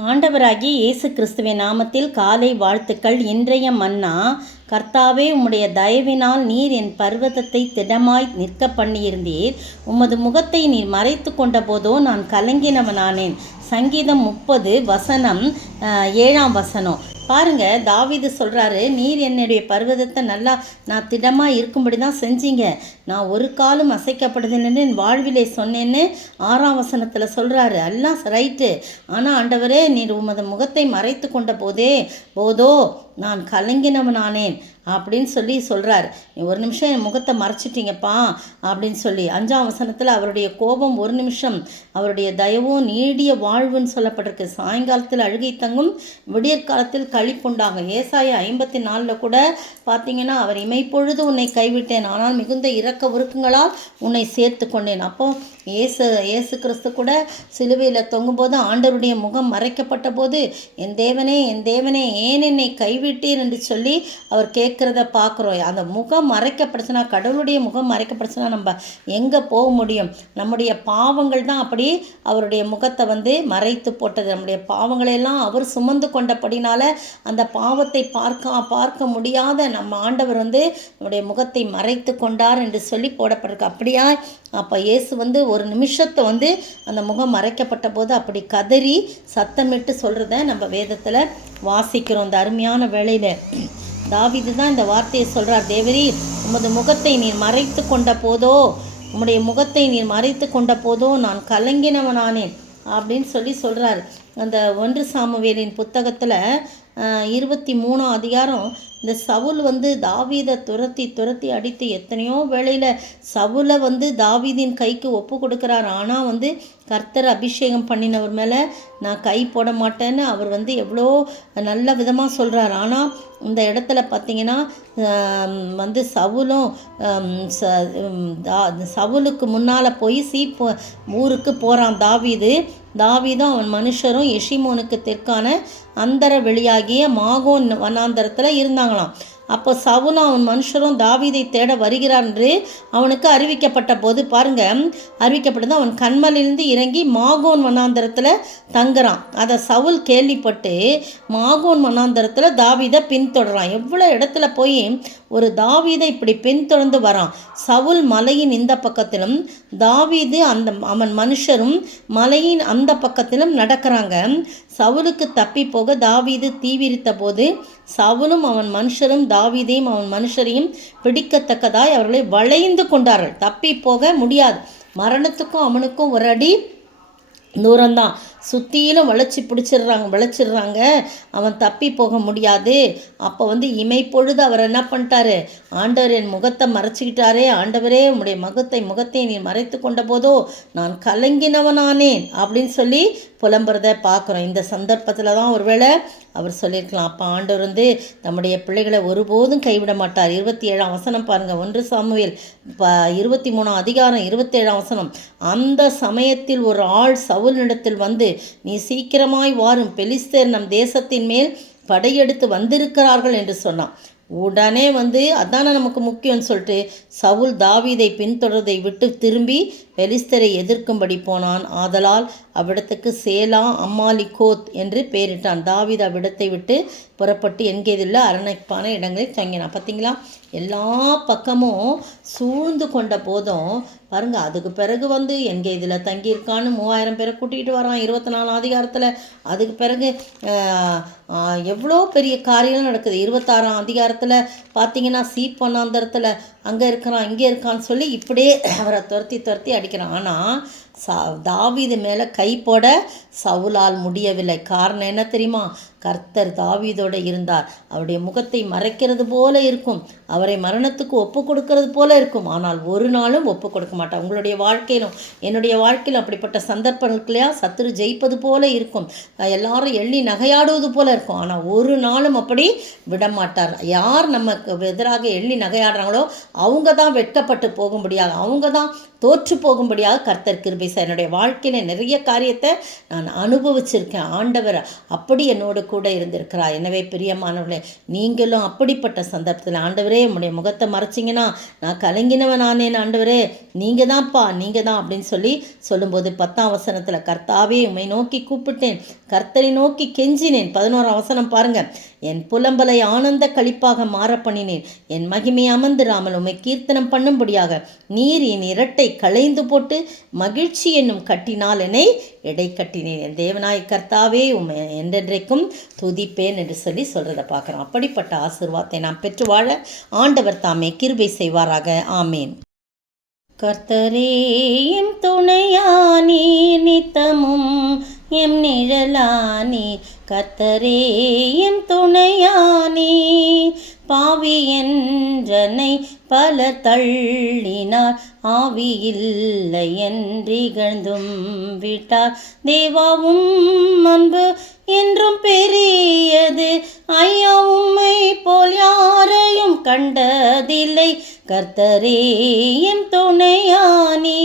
ஆண்டவராகிய இயேசு கிறிஸ்துவின் நாமத்தில் காலை வாழ்த்துக்கள். இன்றைய மன்னா, கர்த்தாவே, உம்முடைய தயவினால் நீர் என் பர்வதத்தை திடமாய் நிற்க பண்ணியிருந்தீர். உமது முகத்தை நீர் மறைத்து கொண்ட போதோ நான் கலங்கினவனானேன். சங்கீதம் 30 வசனம் 7 பாருங்க, தாவீது சொல்கிறாரு, நீர் என்னுடைய பர்வதத்தை நல்லா நான் திடமாக இருக்கும்படி தான் செஞ்சீங்க. நான் ஒரு காலம் அசைக்கப்படுதுன்னு என் வாழ்விலே சொன்னேன்னு 6 சொல்கிறாரு. எல்லாம் ரைட்டு. ஆனால் ஆண்டவரே, நீர் உமது முகத்தை மறைத்து கொண்ட போதோ நான் கலங்கினவனானேன் அப்படின்னு சொல்கிறார். நீ ஒரு நிமிஷம் என் முகத்தை மறைச்சிட்டிங்கப்பா அப்படின்னு சொல்லி 5 அவருடைய கோபம் 1 நிமிஷம், அவருடைய தயவும் நீடிய வாழ்வுன்னு சொல்லப்பட்டிருக்கு. சாயங்காலத்தில் அழுகை தங்கும், விடியற்காலத்தில் களிப்புண்டாகும். ஏசாயா 54 கூட பார்த்தீங்கன்னா, அவர் இமைப்பொழுது உன்னை கைவிட்டேன், ஆனால் மிகுந்த இரக்க உருக்கங்களால் உன்னை சேர்த்து கொண்டேன். அப்போ இயேசு கிறிஸ்து கூட சிலுவையில் தொங்கும்போது ஆண்டவருடைய முகம் மறைக்கப்பட்ட போது, என் தேவனே என் தேவனே ஏன் என்னை கைவிட்டீர் என்று சொல்லி அவர் கேட்குறத பார்க்குறோம். அந்த முகம் மறைக்கப்படுச்சுன்னா, கடவுளுடைய முகம் மறைக்கப்படுச்சுன்னா நம்ம எங்கே போக முடியும்? நம்முடைய பாவங்கள் தான் அப்படி அவருடைய முகத்தை மறைத்து போட்டது. நம்முடைய பாவங்களையெல்லாம் அவர் சுமந்து கொண்டபடினால அந்த பாவத்தை பார்க்க முடியாத நம்ம ஆண்டவர் நம்முடைய முகத்தை மறைத்து கொண்டார் என்று சொல்லி போடப்பட்டிருக்கு. அப்படியா? அப்போ இயேசு ஒரு நிமிஷத்தை அந்த முகம் மறைக்கப்பட்ட போது அப்படி கதறி சத்தமிட்டு சொல்கிறத நம்ம வேதத்தில் வாசிக்கிறோம். இந்த அருமையான வேளையில் தாவீது தான் இந்த வார்த்தையை சொல்கிறார். தேவரீர், உமது முகத்தை நீர் மறைத்து கொண்ட போதோ, உம்முடைய முகத்தை நீர் மறைத்து கொண்ட போதோ நான் கலங்கினவனானேன் அப்படின்னு சொல்கிறார். அந்த 1 சாமுவேலின் புத்தகத்தில் 23 அதிகாரம், இந்த சவுல் தாவீதை துரத்தி அடித்து எத்தனையோ வேளையில் சவுலை தாவீதின் கைக்கு ஒப்பு கொடுக்குறார். ஆனால் கர்த்தர் அபிஷேகம் பண்ணினவர் மேலே நான் கை போட மாட்டேன்னு அவர் எவ்வளோ நல்ல விதமாக சொல்கிறார். ஆனால் இந்த இடத்துல பார்த்தீங்கன்னா சவுலுக்கு முன்னால் போய் ஊருக்கு போகிறான் தாவீதும் அவன் மனுஷரும் எஷிமோனுக்கு தெற்கான அந்தர வெளியாகிய மாகோன் வனாந்தரத்தில் இருந்தாங்களாம். அப்போ சவுலும் அவன் மனுஷரும் தாவீதை தேட வருகிறார் என்று அவனுக்கு அறிவிக்கப்பட்ட போது பாருங்க, அறிவிக்கப்பட்டது அவன் கண்மலிருந்து இறங்கி மாகோன் வனாந்தரத்தில் தங்குறான். அதை சவுல் கேள்விப்பட்டு மாகோன் வனாந்தரத்தில் தாவீதை பின்தொடரான். எவ்வளோ இடத்துல போய் ஒரு தாவீதை இப்படி பின்தொடர்ந்து வரான். சவுல் மலையின் இந்த பக்கத்திலும் தாவீது அவன் மனுஷரும் மலையின் அந்த பக்கத்திலும் நடக்கிறாங்க. சவுலுக்கு தப்பி போக தாவீது தீவிரித்த போது சவுலும் அவன் மனுஷரும் தாவீதையும் அவன் மனுஷரையும் பிடிக்கத்தக்கதாய் அவர்களை வளைந்து கொண்டார்கள். தப்பி போக முடியாது. மரணத்துக்கும் அவனுக்கும் ஒரு அடி தூரம்தான். சுற்றிலும் விளைச்சிடுறாங்க. அவன் தப்பி போக முடியாது. அப்போ இமைப்பொழுது அவர் என்ன பண்ணிட்டாரு? ஆண்டவர் என் முகத்தை மறைச்சிக்கிட்டாரே, ஆண்டவரே உம்முடைய முகத்தை நீ மறைத்து கொண்ட போதோ நான் கலங்கினவனானேன் அப்படின்னு சொல்லி புலம்புறதை பார்க்குறோம். இந்த சந்தர்ப்பத்தில் தான் ஒருவேளை அவர் சொல்லியிருக்கலாம், அப்போ ஆண்டவர் நம்முடைய பிள்ளைகளை ஒருபோதும் கைவிட மாட்டார். 27 பாருங்கள், 1 சாமுவேல் 23 அதிகாரம் 27 அந்த சமயத்தில் ஒரு ஆள் சவுலினிடத்தில் நீ சீக்கிரமாய் வாரும், பெலிஸ்தர் நம் தேசத்தின் மேல் படையெடுத்து வந்திருக்கிறார்கள் என்று சொன்னான். உடனே அதானே நமக்கு முக்கியம்னு சொல்லிட்டு சவுல் தாவீதை பின்தொடர்தை விட்டு திரும்பி பெலிஸ்தரை எதிர்க்கும்படி போனான். ஆதலால் அவ்விடத்துக்கு சேலா அம்மாலிகோத் என்று பெயரிட்டான். தாவீது அவ்விடத்தை விட்டு புறப்பட்டு என்கேதுள்ள அரணைப்பான இடங்களில் தங்கினான். பார்த்தீங்களா, எல்லா பக்கமும் சூழ்ந்து கொண்ட போதும் பாருங்கள், அதுக்கு பிறகு என்கேதில் தங்கியிருக்கான்னு 3000 பேரை கூட்டிகிட்டு வரான் 24 அதிகாரத்தில். அதுக்கு பிறகு எவ்வளோ பெரிய காரியம் நடக்குது. 26 அதிகாரத்தில் பார்த்தீங்கன்னா சீப் வனாந்தரத்தில் அங்கே இருக்கிறான் இங்கே இருக்கான்னு சொல்லி இப்படியே அவரை துரத்தி அடிக்கிறான். ஆனால் தாவீது மேலே கை போட சவுலால் முடியவில்லை. காரணம் என்ன தெரியுமா? கர்த்தர் தாவீதோடு இருந்தார். அவருடைய முகத்தை மறைக்கிறது போல இருக்கும், அவரை மரணத்துக்கு ஒப்பு கொடுக்கறது போல இருக்கும், ஆனால் ஒரு நாளும் ஒப்பு கொடுக்க மாட்டார். உங்களுடைய வாழ்க்கையிலும் என்னுடைய வாழ்க்கையிலும் அப்படிப்பட்ட சந்தர்ப்பங்களுக்குலையா சத்துரு ஜெயிப்பது போல இருக்கும், எல்லாரும் எள்ளி நகையாடுவது போல இருக்கும், ஆனால் ஒரு நாளும் அப்படி விடமாட்டார். யார் நமக்கு எதிராக எள்ளி நகையாடுறாங்களோ அவங்க தான் வெட்கப்பட்டு போக முடியாது, அவங்க தான் தோற்று போகும்படியாக கர்த்தர் கிருபை செய்தார். என்னுடைய வாழ்க்கையில் நிறைய காரியத்தை நான் அனுபவிச்சிருக்கேன். ஆண்டவர் அப்படி என்னோடு கூட இருந்திருக்கிறார். எனவே பிரியமானவர்களே, நீங்களும் அப்படிப்பட்ட சந்தர்ப்பத்தில் ஆண்டவரே உம்முடைய முகத்தை மறைச்சிங்கன்னா நான் கலங்கினவனானேன், ஆண்டவரே நீங்கள் தான்ப்பா நீங்கள் தான் அப்படின்னு சொல்லும்போது 10ஆம் வசனத்தில் கர்த்தாவே உம்மை நோக்கி கூப்பிட்டேன், கர்த்தரை நோக்கி கெஞ்சினேன். 11ஆம் வசனம் பாருங்க, என் புலம்பலை ஆனந்த களிப்பாக மாற பண்ணினேன், என் மகிமை அமர்ந்திராமல் உம்மை கீர்த்தனம் பண்ணும்படியாக நீர் என் இரட்டை களைந்து போட்டு மகிழ்ச்சி என்னும் கட்டினால் என்னை எடை கட்டினேன். என் தேவனாய் கர்த்தாவே உம்மை என்றென்றைக்கும் துதிப்பேன் என்று சொல்றதை பார்க்குறோம். அப்படிப்பட்ட ஆசீர்வாதத்தை நாம் பெற்று வாழ ஆண்டவர் தாமே கிருபை செய்வாராக. ஆமேன். கர்த்தரே எம் துணையானீ, நித்தமும் எம் நிழலானீ, கர்த்தரே எம் துணையானீ, பாவி என்றனை பல தள்ளினார், ஆவியில்லை என்றிகழ்ந்தும் விட்டார். தேவாவும் அன்பு என்றும் பெரியது, ஐயா உம்மை போல் யாரையும் கண்டதில்லை, கர்த்தரே எம் துணையானீ.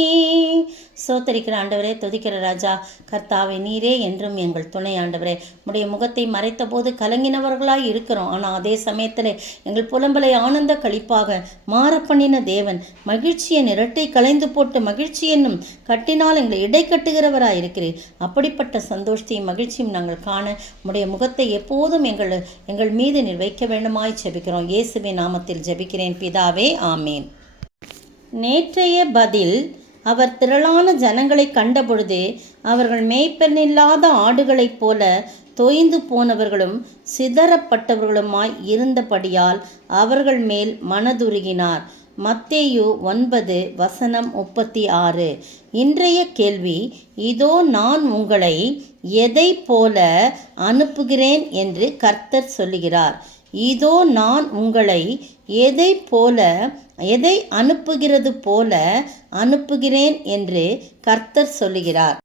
சோத்தரிக்கிற ஆண்டவரே, துதிக்கிற ராஜா, கர்த்தாவே நீரே என்றும் எங்கள் துணை. ஆண்டவரே, உடைய முகத்தை மறைத்த போது கலங்கினவர்களாய் இருக்கிறோம். ஆனால் அதே சமயத்தில் எங்கள் புலம்பலை ஆனந்த களிப்பாக மாற பண்ணின தேவன், மகிழ்ச்சியின் இரட்டை களைந்து போட்டு மகிழ்ச்சி என்னும் கட்டினால் எங்களை இடை கட்டுகிறவராய் இருக்கிறீர். அப்படிப்பட்ட சந்தோஷத்தையும் மகிழ்ச்சியும் நாங்கள் காண உடைய முகத்தை எப்போதும் எங்கள் மீது நீர் வைக்க வேண்டுமாய் ஜெபிக்கிறோம். இயேசுவின் நாமத்தில் ஜெபிக்கிறேன் பிதாவே, ஆமேன். நேற்றைய பதில். அவர் திரளான ஜனங்களை கண்டபொழுது அவர்கள் மேய்ப்பனில்லாத ஆடுகளைப் போல தொய்ந்து போனவர்களும் சிதறப்பட்டவர்களுமாய் இருந்தபடியால் அவர்கள் மேல் மனதுருகினார். மத்தேயு 9:36. இன்றைய கேள்வி, இதோ நான் உங்களை எதை போல அனுப்புகிறேன் என்று கர்த்தர் சொல்லுகிறார். இதோ நான் உங்களை எதை அனுப்புகிறது போல அனுப்புகிறேன் என்று கர்த்தர் சொல்லுகிறார்.